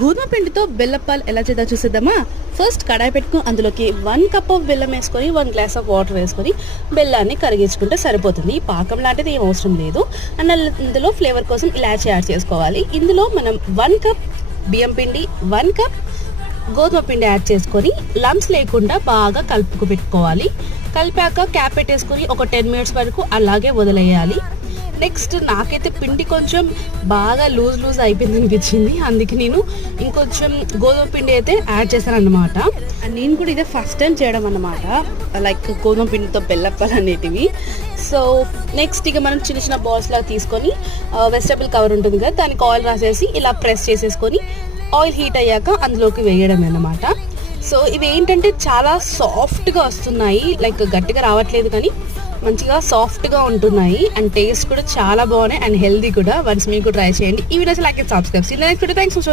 గోధుమ పిండితో బెల్లప్పాలు ఎలా చేద్దాం చూసేద్దామా. ఫస్ట్ కడాయి పెట్టుకుని అందులోకి 1 కప్ ఆఫ్ బెల్లం వేసుకొని 1 గ్లాస్ ఆఫ్ వాటర్ వేసుకొని బెల్లాన్ని కరిగించుకుంటే సరిపోతుంది. పాకం లాంటిది ఏం అవసరం లేదు. అండ్ ఇందులో ఫ్లేవర్ కోసం ఇలాచీ యాడ్ చేసుకోవాలి. ఇందులో మనం 1 కప్ బియ్యం పిండి, 1 కప్ గోధుమ పిండి యాడ్ చేసుకొని లంప్స్ లేకుండా బాగా కలుపుకు పెట్టుకోవాలి. కలిపాక క్యాప్ పెట్టేసుకొని ఒక 10 మినిట్స్ వరకు అలాగే వదిలేయాలి. నెక్స్ట్ నాకైతే పిండి కొంచెం బాగా లూజ్ అయిపోయింది అనిపించింది. అందుకే నేను ఇంకొంచెం గోధుమ పిండి అయితే యాడ్ చేశాను అనమాట. నేను కూడా ఇదే ఫస్ట్ టైం చేయడం అనమాట, లైక్ గోధుమ పిండితో బెల్లప్పాలు అనేటివి. సో నెక్స్ట్ ఇక మనం చిన్న చిన్న బాల్స్ లాగా తీసుకొని వెజిటబుల్ కవర్ ఉంటుంది కదా, దానికి ఆయిల్ రాసేసి ఇలా ప్రెస్ చేసేసుకొని ఆయిల్ హీట్ అయ్యాక అందులోకి వేయడం అన్నమాట. సో ఇవి ఏంటంటే చాలా సాఫ్ట్గా వస్తున్నాయి, లైక్ గట్టిగా రావట్లేదు కానీ మంచిగా సాఫ్ట్గా ఉంటున్నాయి. అండ్ టేస్ట్ కూడా చాలా బాగున్నాయి అండ్ హెల్దీ కూడా. వన్స్ మీకు ట్రై చేయండి. ఈ videos like and subscribe. Next video. Thanks for watching.